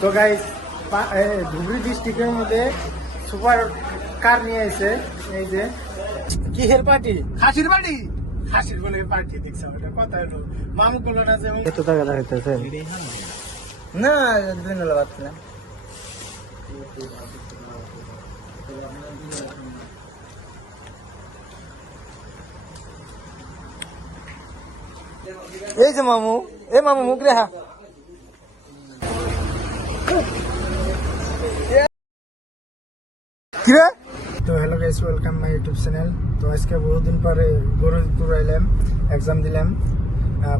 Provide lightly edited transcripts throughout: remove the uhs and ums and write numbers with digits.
তো গাইস ধুবড়ী ডিস্ট্রিক্টের মধ্যে সুপার কার নিয়ে এসে এই যে কিসের পার্টি খাসির পার্টি খাসির বলে পার্টি দেখছো এটা কথা হলো মামু গুলো না যে এত টাকা দেখাইতেছে না দিন হলো বাচ্চা এই যে মামু মুখ রেহা কি রে তো hello guys welcome my YouTube channel. তো আজকে বহুদিন পরে গরুপুর আইলাম, এক্সাম দিলাম,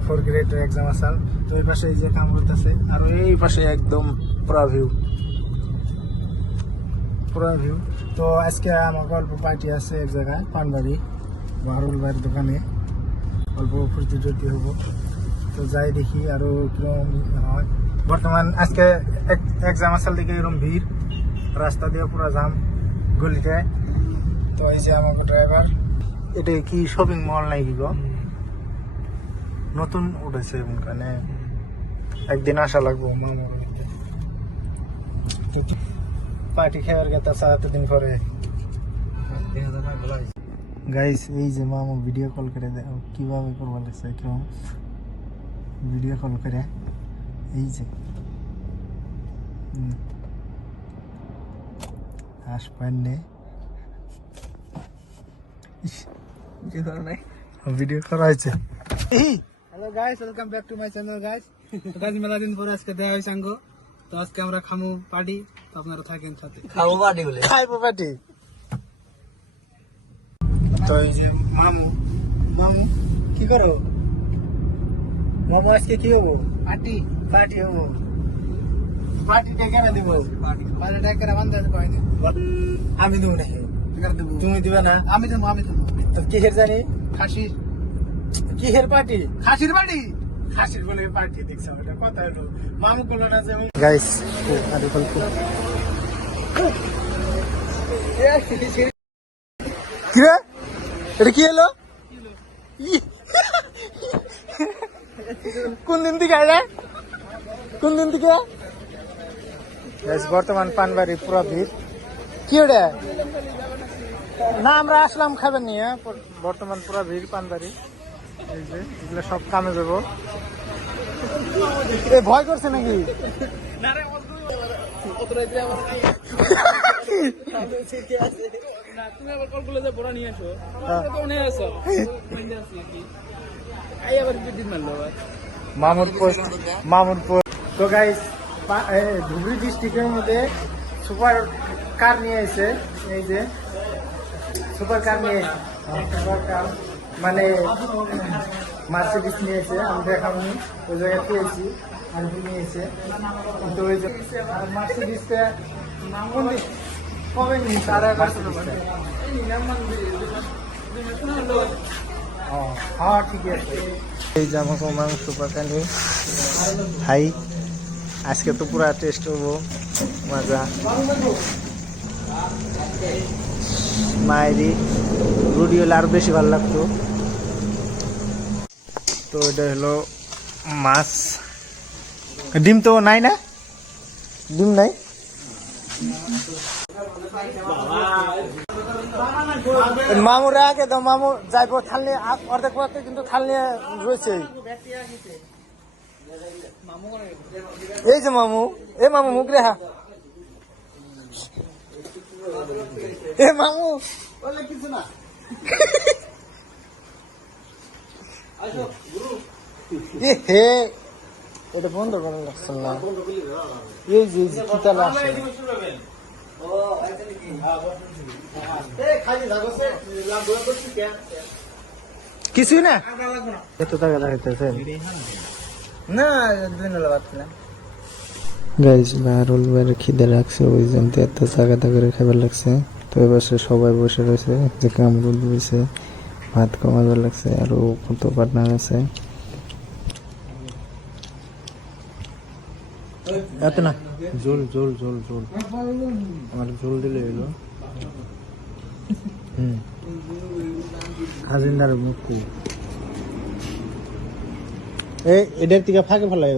4 গ্রেড এক্সাম আসাল। তো এই পাশে এই যে কামরুত আছে আর এই পাশে একদম পুরা ভিউ। তো আজকে আমার অল্প পার্টি আছে এক জায়গায় পানবাড়ি বারুল ভাইয়ের দোকানে, অল্প ফুর্তি টুর্তি হবো। তো যাই দেখি আরো কিরকম হয়। বর্তমান আজকে এক্সাম আসাল দিকে এরকম ভিড়, রাস্তা দিয়ে পুরো জাম গলিতে। তো এই যে আমার ড্রাইভার, এটা কি শপিং মল নাই কি গো, নতুন উঠেছে মানে একদিন আসা লাগবো পার্টি খাওয়ার কথা 7 দিন পরে। গাইস এই যে মামু ভিডিও কল করে দেখো কিভাবে করবো লাগছে, কিরকম ভিডিও কল করে এই যে আসপান্নে ভিডিও করা হয়েছে। Hello guys, welcome back to my channel guys. তো গাইস মেলা দিন পরে আজকে দেখা হয়েছে আঙ্গো। তো আজকে আমরা খামু পার্টি, তো আপনারা থাকেন সাথে। খাবো পার্টি বলে খাইবো পার্টি। তো এই যে মামু কি করো মামু? আজকে কি হবো? পার্টি হবো। পার্টি ডেকে না দিব, পার্টি ডেকে না বান্ধব কয়নি, আমি দেবো নাকি? তুমি দিবে না? আমি দেবো। তো কিসের জানি খাসির, কিসের পার্টি? খাসির বলে পার্টি দেখছো এটা কথা হলো মামু গুলো না যে গাইস আরে গল্প কি রে, এটা কি হলো? কোন দিন থেকে আইলা, কোন দিন থেকে? বর্তমান পানবাড়ি পুরা ভিড়। কি ওটা না, আমরা আসলাম খাবেন নিয়ে। বর্তমান পুরা ভিড় পানবাড়ি। এই যে এগুলো সব কামে যাবো। এ ভয় করছে নাকি? মামুরপুর। তো গাইস ধুবড়ী ডিস্ট্রিক্টের মধ্যে সুপার কার নিয়ে এসে এই যে সুপার কার নিয়ে সুপার কার মানে মার্সিডিস নিয়েছে। আমি দেখাবনি, ওই জায়গায় পেয়েছি আমি নিয়েছে। কিন্তু ওই যে মার্সিডিসটা কবে নি তারা হ্যাঁ ঠিক আছে। এই জামা কমা সুপার কার নিয়ে ভাই আজকে তো পুরা টেস্ট হবো, মজা। মায়েরই রুডি হলে আরো বেশি ভালো লাগতো। তো এটা হলো মাছ, ডিম তো নাই না, ডিম নাই। মামুরা আগে তো মামু যাইব থালনি অর্ধেক পথে, কিন্তু থালনি রয়েছে। এই যে মামু মুখ রেহা, এ মামু বলে কিছু না। হে এটা বন্ধ করা লাগছে না, এই যে কিতালা আসে কিছুই না। এত টাকা দেখাইতেছে না দিন হলো বাচ্চা গাইজ বারুল ভাইয়ের খিদে লাগছে, ওই জন্য এত জায়গা করে খাবার লাগছে। তো এবার সবাই বসে রয়েছে, যে কামরুল রয়েছে, ভাত কমাবার লাগছে, আরো কত পার্টনার আছে। এত না জোল আমার জোল দিলে এলো। খাজিন্দার মুখু এই এটার থেকে ফাঁকে ফেলাই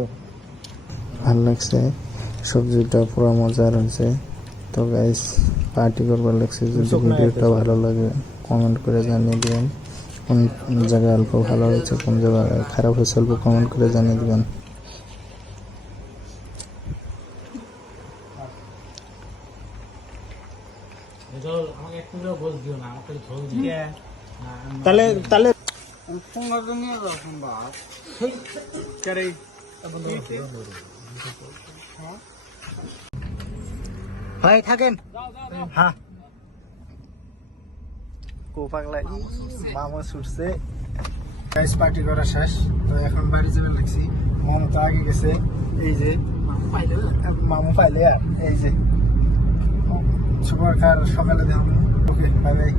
ভাল লাগছে। সবজিটা পুরো মজার হয়েছে। তো গাইস পার্টি করবার লাগছে, যদি ভিডিওটা ভালো লাগে কমেন্ট করে জানিয়ে দিবেন। কোন জায়গায় অল্প ভালো হয়েছে, কোন জায়গায় খারাপ হয়েছে অল্প কমেন্ট করে জানিয়ে দিবেন। তাহলে তাহলে ভাই থাকেন। হ্যাঁ কোপাগলা মামা ছুটছে। গাইস পার্টি করা শেষ, তো এখন বাড়ি যাবে লাগছি। মামু তো আগে গেছে, এই যে মামু পাইলে আর এই যে সুপার কার সকালে দেখুন। Okay bye bye.